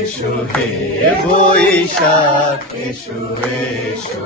এসো হে বৈশাখ এসো এসো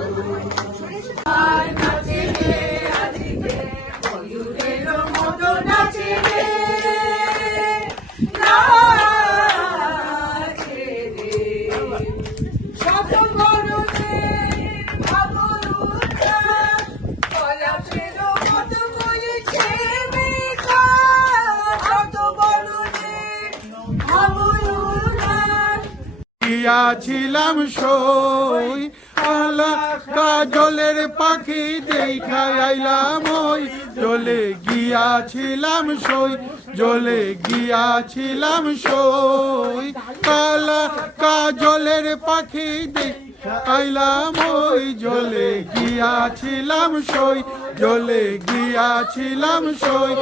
গিয়াছিলাম সই আলা কাজলের পাখি দেখাই আইলাম ওই জলে গিয়াছিলাম সই জলে গিয়াছিলাম সই কালা কাজলের পাখি আইলাম ওই জলে গিয়াছিলাম সই জলে গিয়াছিলাম সই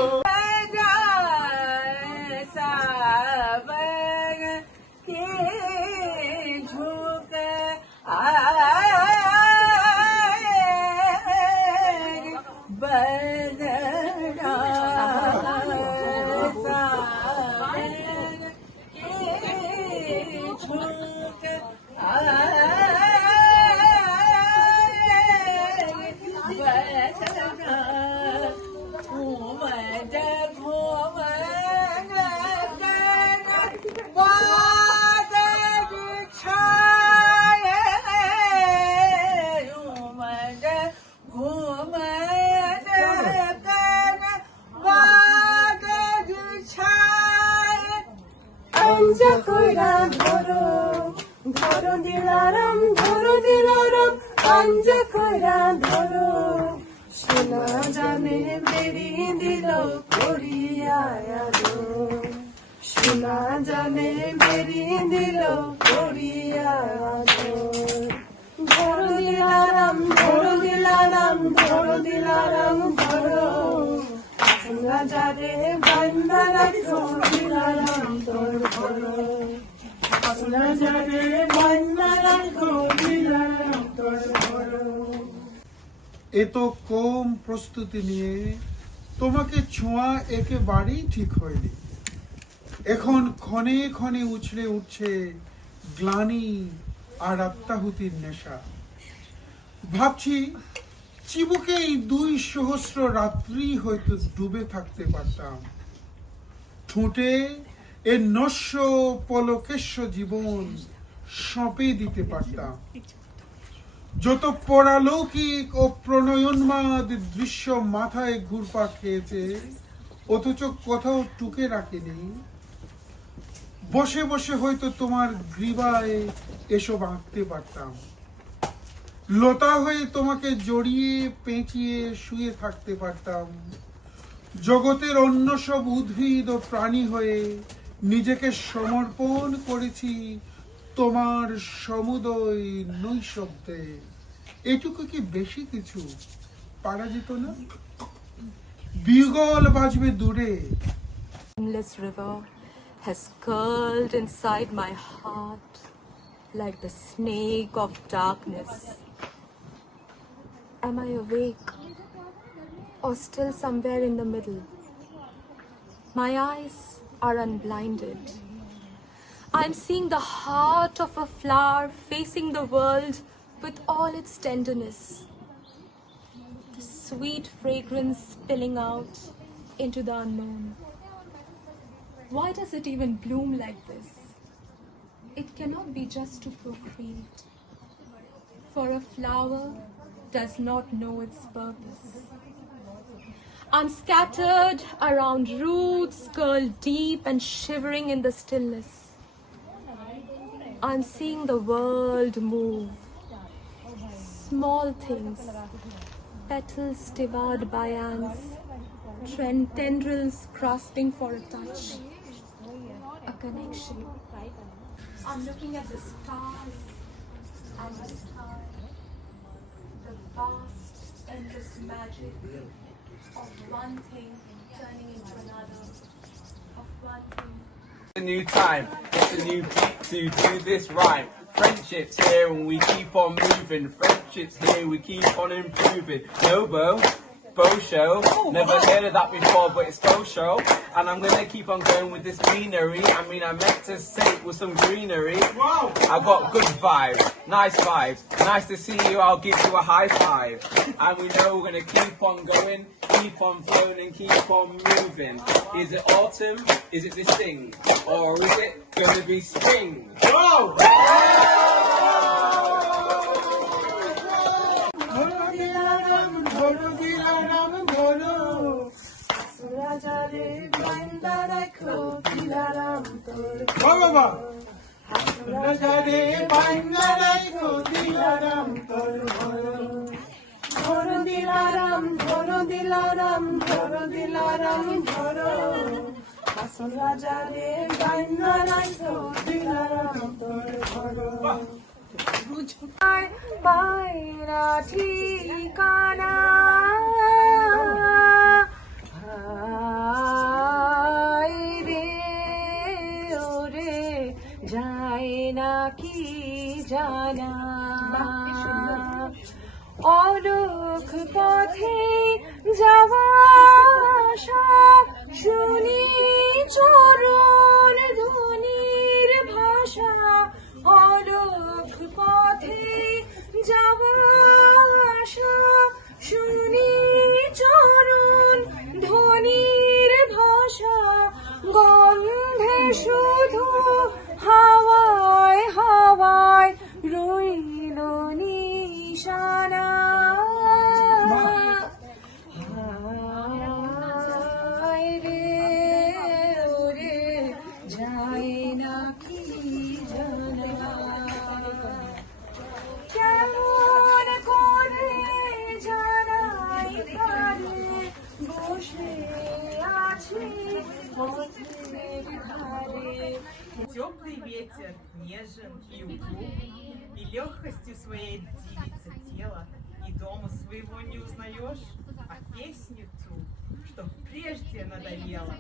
ধরো দিলারাম আঞ্জা কইরা ধরো শোনা জানে বেরিয়ে দিল করিয়া শোনা জানে বেরিয়ে দিল করিয়া ধরো দিলারাম ধরো যারে বান্না রাখো দিলারাম তোর ধরো এ তো কম প্রস্তুতি নিয়ে তোমাকে ছোঁয়া একেবারেই ঠিক হয়নি এখন ক্ষণে ক্ষণে উছলে উঠছে গ্লানি আর আত্মাহুতির নেশা ভাবছি চিবুকে এই 2 সহস্র রাত্রি হয়তো ডুবে থাকতে পারতাম ঠোঁটে এ নস্য পলকেশ্য জীবন সঁপে দিতে পারতাম যত পরালৌকিক ও প্রণয়োন্মাদ দৃশ্য মাথায় ঘুরপাক খেয়েছে অথচ কোথাও টুকে রাখেনি বসে বসে হয়তো তোমার গ্রীবায় এসব আঁকতে পারতাম লতা হয়ে তোমাকে জড়িয়ে পেঁচিয়ে শুয়ে থাকতে পারতাম জগতের অন্য সব উদ্ভিদ ও প্রাণী হয়ে নিজেকে সমর্পণ করেছি তোমার সমুদয় নৈশব্দে এটুকু কি বেশি কিছু পারা যেত না বিগল বাজবে দূরে Endless river has curled inside my heart like the snake of darkness. Am I awake or still somewhere in the middle? My eyes are unblinded. I'm seeing the heart of a flower facing the world with all its tenderness. The sweet fragrance spilling out into the unknown. Why does it even bloom like this? It cannot be just to procreate, for a flower does not know its purpose. I'm scattered around roots curled deep and shivering in the stillness. I'm seeing the world move. Small things, petals devoured by ants, tendrils grasping for a touch, a connection. I'm looking at the stars and the stars, the vast, endless magic of one thing turning into another, of one thing. A new time, it's a new beat to do this rhyme. Friendship's here and we keep on moving. Friendship's here, we keep on improving. Nobo, Faux show. Never heard of that before, but it's faux show. And I'm gonna keep on going with this greenery. I mean, I meant to say it with some greenery. Wow. I got good vibes, nice vibes. Nice to see you. I'll give you a high five. And we know we're gonna keep on going, keep on flowing, and keep on moving. Is it autumn? Is it this thing? Or is it gonna be spring? Wow. বাবা রাজারে বাঙ্গারাই কো দিলারাম তোর ধরো দিলারাম ধরো দিলারাম ধরো দিলারাম ধরো আসল রাজারে বাঙ্গারাই কো দিলারাম তোর ধরো পায়রা ঠিকানা হায় রে ওরে যায় না কি জানা অলোক পথে যাওয়া আসা শুনি চরণ ধ্বনির ভাষা অলোক পথে যাওয়া আসা শুনি চরণ ধ্বনির ভাষা গন্ধে শুধু হাওয়ায় হাওয়ায় রইল নিশানা হায় রে ওরে যায় না কি জানা কেমন করে জানাই প্রাণে বসে আছি পথের ধারে Теплый ветер нежен и упруг, и легкостью своей дивится тело, и дома своего не узнаешь, а песню ту, что прежде надоело,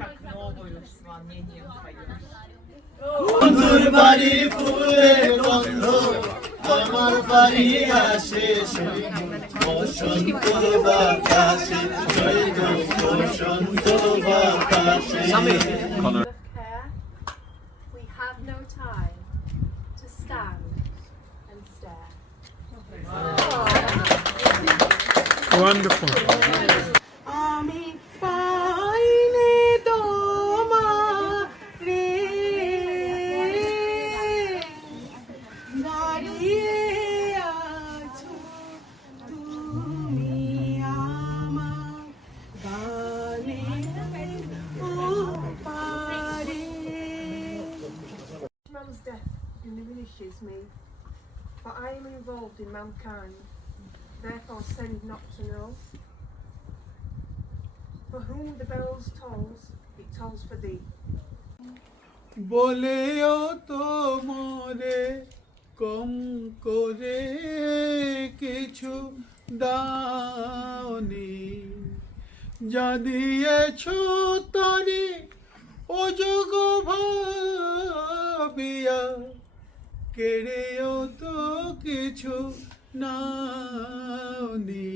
как новую с волнением поешь. বন্ধুর বাড়ি ফুলের গন্ধ আমার বাড়ি আসে বসন্ত বাতাসে বসন্ত বাতাসে We have no time to stand and stare. Wonderful. আমি পাইনি তোমারে দাঁড়িয়ে আছো তুমি আমার গানের ওপারে। Mum's death diminishes me, for I am involved in mankind, therefore send not to know. For whom the bells tolls, it tolls for thee. বলেও তো মরে কম করে কিছু দাওনি যা দিয়েছ তরে অযোগ ভাবিয়া কেড়েও তো কিছু নাওনি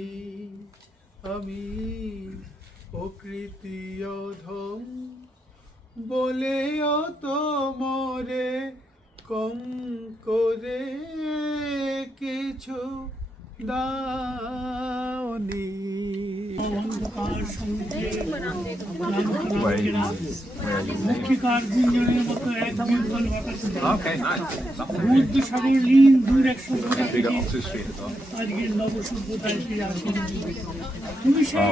আমি প্রকৃতি অধম বলেও তো মরে কম করে কিছু দাওনি মুক্তিকার গুঞ্জনের মতো এক বিরল বাতাসে Okay, nice. সমুদ্র সাগর লীন দূর এক সভ্যতা Big থেকে up to street as well. আজকের নব সভ্যতায় ফিরে আসেন তুমি সেই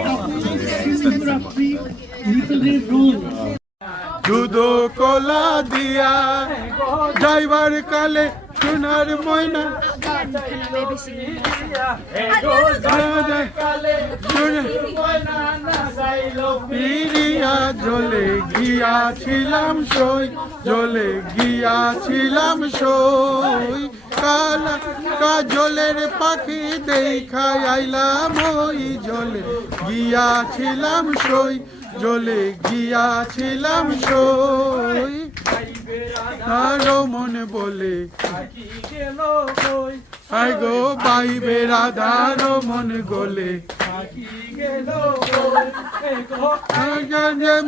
সিন্ধু রাত্রি মৃতদের রোল দুধো কলা দিয়া ড্রাইভার কালে সোনার ময়না পিরিয়া জলে গিয়াছিলাম সই জলে গিয়াছিলাম সই কালা কাজলের পাখি দেখাই আইলাম ওই জলে গিয়াছিলাম সই জলে গিয়াছিলাম সই আরো মনে বলে আই গো বাইবে রাধারো মনে গলে পাখি গেল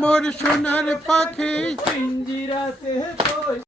মোর সোনার পাখি পিঞ্জিরাতে